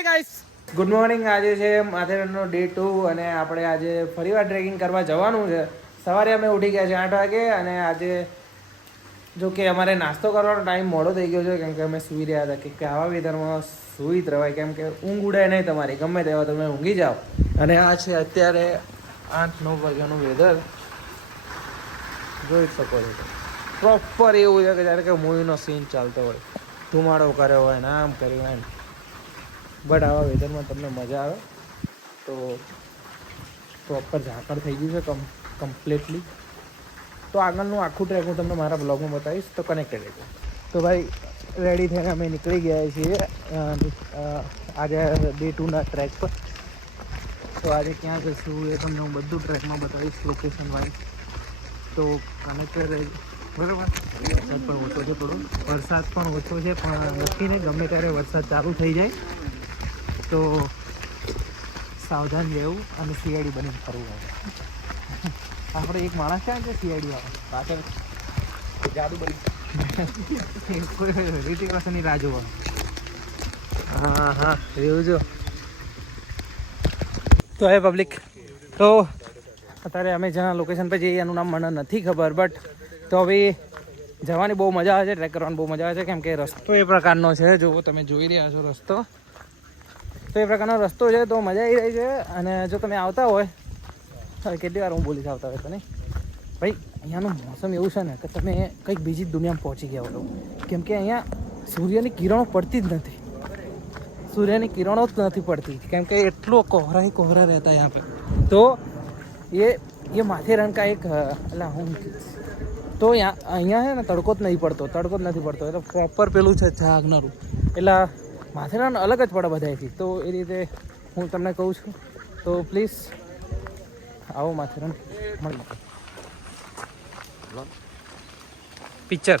હે guys, good morning. આજે છે માથેરાનનો ડે 2 અને આપણે આજે ફરીવાર ટ્રેકિંગ કરવા જવાનું છે. સવારે અમે ઉઠી ગયા છે 8 વાગે અને આજે જો કે અમારે નાસ્તો કરવાનો ટાઈમ મોડો થઈ ગયો છે કેમ કે અમે સૂઈ રહ્યા હતા કે આવા વેધરમાં સૂઈ જ રવાય કેમ કે ઊંઘ ઉડે નહીં તમારી, ગમે તેવા તમે ઊંઘી જાઓ. અને આ છે અત્યારે 8-9 વાગ્યાનું વેધર, જોઈ શકો છો. પ્રોપર એવું છે કે જ્યારે કે મૂવીનો સીન ચાલતો હોય, ધુમાડો કર્યો હોય ને આમ કર્યું હોય ને, બટ આવા વેધરમાં તમને મજા આવે. તો પ્રોપર ઝાકળ થઈ ગયું છે કમ્પ્લીટલી. તો આગળનું આખું ટ્રેક હું તમને મારા બ્લોગમાં બતાવીશ, તો કનેક્ટેડ રહેજો. તો ભાઈ રેડી થઈને અમે નીકળી ગયા છીએ આજે ડે 2ના ટ્રેક પર. તો આજે ક્યાં જઈશું એ તમને હું બધું ટ્રેકમાં બતાવીશ લોકેશન વાઇઝ. તો કનેક્ટેડ રહેજો બરાબર. વરસાદ પણ ઓછો છે, થોડો વરસાદ પણ ઓછો છે, પણ નક્કી નહીં ગમે ત્યારે વરસાદ ચાલુ થઈ જાય તો સાવધાન રહેવું અને સીઆઈડી બનીને ફરવું આવે. આપણે એક માણસ ક્યાં છે સીઆઈડી આવે પાછળ જાદુ બની કોઈ રિતિક રોશનની રાહ જોવા. હા હા એવું જો. તો હે પબ્લિક, તો અત્યારે અમે જ્યાં લોકેશન પર જઈએ એનું નામ મને નથી ખબર, બટ તો હવે જવાની બહુ મજા આવે છે, ટ્રેક કરવાની બહુ મજા આવે છે કેમ કે રસ્તો એ પ્રકારનો છે. જો તમે જોઈ રહ્યા છો રસ્તો, તો એ પ્રકારનો રસ્તો છે, તો મજા આવી રહી છે. અને જો તમે આવતા હોય, કેટલી વાર હું બોલીશ આવતા હોય તો નહીં ભાઈ, અહીંયાનું મોસમ એવું છે ને કે તમે કંઈક બીજી જ દુનિયામાં પહોંચી ગયા હો, કેમ કે અહીંયા સૂર્યની કિરણો પડતી જ નથી. સૂર્યની કિરણો જ નથી પડતી કેમ કે એટલો કોહરા રહેતા यहाँ पे. તો ये माथेरान का एक अला હું તો અહીંયા છે ને તડકો જ નથી પડતો, એટલે પ્રોપર પેલું છે જાગનારું, એટલે માથેરાન અલગ જ પડે બધાથી. તો એ રીતે હું તમને કહું છું, તો પ્લીઝ આવો માથેરાન મળી પિક્ચર.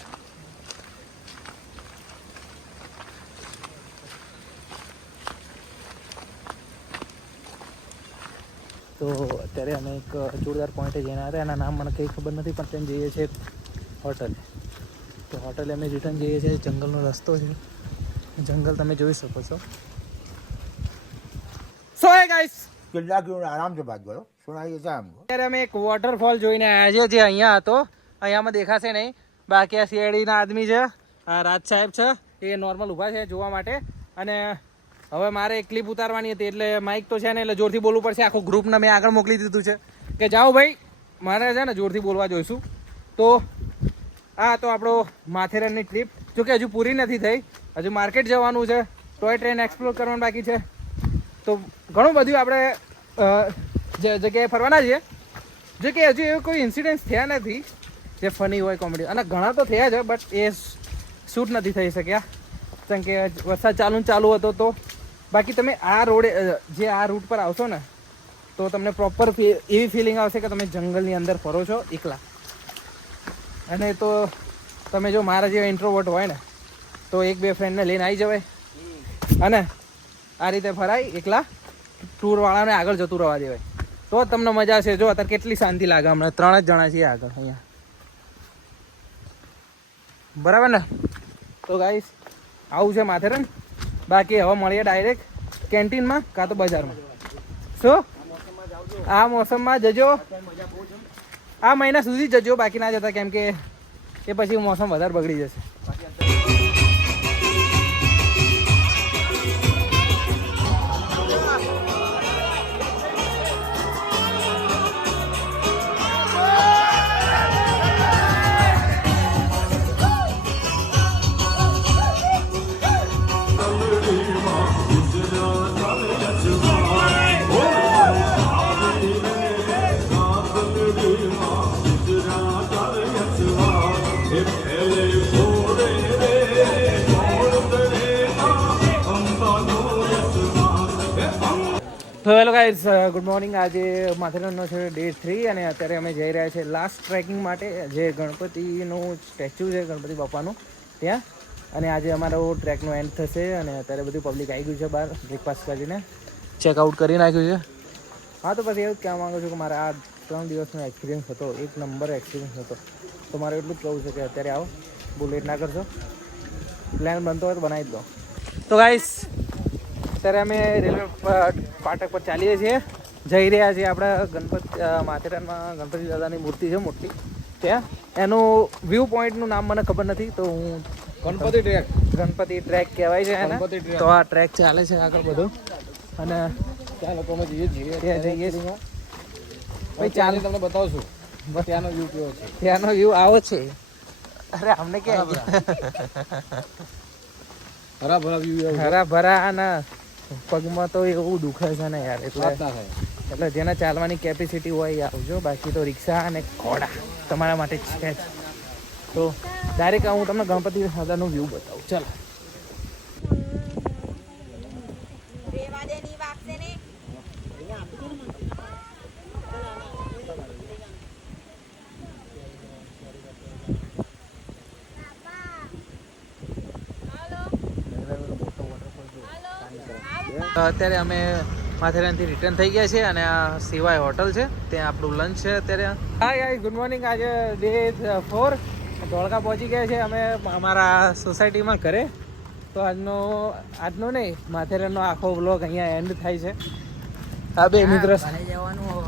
તો અત્યારે અમે એક જોરદાર પોઈન્ટે જઈને આવ્યા, એના નામ મને કંઈ ખબર નથી, પણ ત્યાં જઈએ છીએ હોટલે. તો હોટલે અમે રિટર્ન જઈએ છીએ. જંગલનો રસ્તો છે, જંગલ તમે જોઈ શકો છો. સો હે ગાઈસ, आराम से बात करो, सुनाइए क्या हमको. અત્યારે અમે એક વોટરફોલ જોઈને આવ્યા છીએ, જે અહીંયા હતો. અહીંયામાં દેખાશે નહીં, બાકી આ સીઆઈડીના આદમી છે, આ રાજ સાહેબ છે, એ નોર્મલ ઊભા છે જોવા માટે. અને હવે મારે એક ક્લિપ ઉતારવાની હતી, એટલે માઇક તો છે ને, એટલે જોરથી બોલવું પડશે. આખો ગ્રુપને મેં આગળ મોકલી દીધું છે કે જાઓ ભાઈ, મારે છે ને જોરથી બોલવા જોઈશું. તો આ તો આપણો માથેરાનની ટ્રીપ, જોકે હજુ પૂરી નથી થઈ, હજુ માર્કેટ જવાનું છે, ટોય ટ્રેન એક્સપ્લોર કરવાનું બાકી છે. તો ઘણું બધું આપણે જગ્યાએ ફરવાના છીએ, જો કે હજુ એવું કોઈ ઇન્સિડન્સ થયા નથી જે ફની હોય, કોમેડી. અને ઘણા તો થયા છે, બટ એ શૂટ નથી થઈ શક્યા કેમ કે વરસાદ ચાલુ હતો. તો બાકી તમે આ રોડે જે આ રૂટ પર આવશો ને, તો તમને પ્રોપર એવી ફિલિંગ આવશે કે તમે જંગલની અંદર ફરો છો એકલા. અને તો તમે જો મારા જેવા ઇન્ટ્રોવર્ટ હોય ને, તો 1-2 ફ્રેન્ડને લઈને આવી જવાય અને આ રીતે ફરાય એકલા, ટૂરવાળાને આગળ જતું રહેવા દેવાય, તો તમને મજા આવશે. જો અત્યારે કેટલી શાંતિ લાગે, હમણાં 3 જ જણા છીએ આગળ અહીંયા, બરાબર ને. તો ગાઈસ આવું છે માથેરાન. બાકી હવે મળીએ ડાયરેક્ટ કેન્ટીનમાં કાં તો બજારમાં. શું આ મોસમમાં જજો, આ મહિના સુધી જજો, બાકી ના જતા કેમ કે એ પછી મોસમ વધારે બગડી જશે. તો હેલો ગાઈઝ, ગુડ મોર્નિંગ. આજે માથેરાનનો છે ડે 3 અને અત્યારે અમે જઈ રહ્યા છીએ લાસ્ટ ટ્રેકિંગ માટે, જે ગણપતિનું સ્ટેચ્યુ છે, ગણપતિ બાપાનું ત્યાં. અને આજે અમારો ટ્રેકનો એન્ડ થશે અને અત્યારે બધું પબ્લિક આવી ગયું છે બહાર, બ્રેકફાસ્ટ કરીને ચેકઆઉટ કરી નાખ્યું છે. હા, તો પછી એવું જ કહેવા માગું છું કે મારા આ 3 દિવસનો એક્સપિરિયન્સ હતો, એક નંબર એક્સપિરિયન્સ હતો. તો મારે એટલું જ કહું છે કે અત્યારે આવો, બહુ લેટ ના કરશો, પ્લાન બનતો હોય તો બનાવી જ દો. તો ગાઈસ અત્યારે અમે રેલવે ફાટક પર ચાલીએ છીએ, જઈ રહ્યા છીએ આપણે માથેરાનમાં ગણપતિ દાદાની મૂર્તિ છે મોટી ત્યાં. એનું વ્યૂ પોઈન્ટનું નામ મને ખબર નથી, તો હું ગણપતિ ટ્રેક કહેવાય છે એને. તો આ ટ્રેક ચાલે છે આગળ બધું, અને ત્યાં લોકોમાં જઈએ ત્યાં જઈએ છીએ. ભાઈ ચાલે તમને બતાવશું ત્યાંનો વ્યૂ કેવો છે. ત્યાંનો વ્યૂ આવો છે. અરે અમને કે હરા ભરા વ્યૂ હરા ભરા અને પગમાં તો એવું દુખે છે ને યાર, એટલે જેને ચાલવાની કેપેસિટી હોય એ આવજો, બાકી તો રિક્ષા અને ઘોડા તમારા માટે જ છે જ. તો ડાયરેક્ટ હું તમને ગણપતિ દાદાનું વ્યૂ બતાવું. ચાલો. અત્યારે અમે માથેરાનથી રિટર્ન થઈ ગયા છે અને આ સિવાય હોટલ છે, ત્યાં આપણું લંચ છે અત્યારે. હા ગાઈસ, ગુડ મોર્નિંગ. આજે ડે 4 ધોળકા પહોંચી ગયા છે અમે અમારા સોસાયટીમાં ઘરે. તો આજનો નહીં, માથેરાનનો આખો વ્લોગ અહીંયા એન્ડ થાય છે. આ બે મિત્રો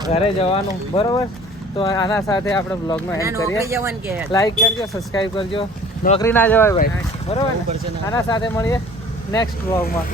ઘરે જવાનું બરોબર. તો આના સાથે આપણે વ્લોગનો એન્ડ કરીએ. લાઈક કરજો, સબસ્ક્રાઈબ કરજો. નોકરી ના જવાય ભાઈ, બરોબર ને? આના સાથે મળીએ નેક્સ્ટ વ્લોગમાં.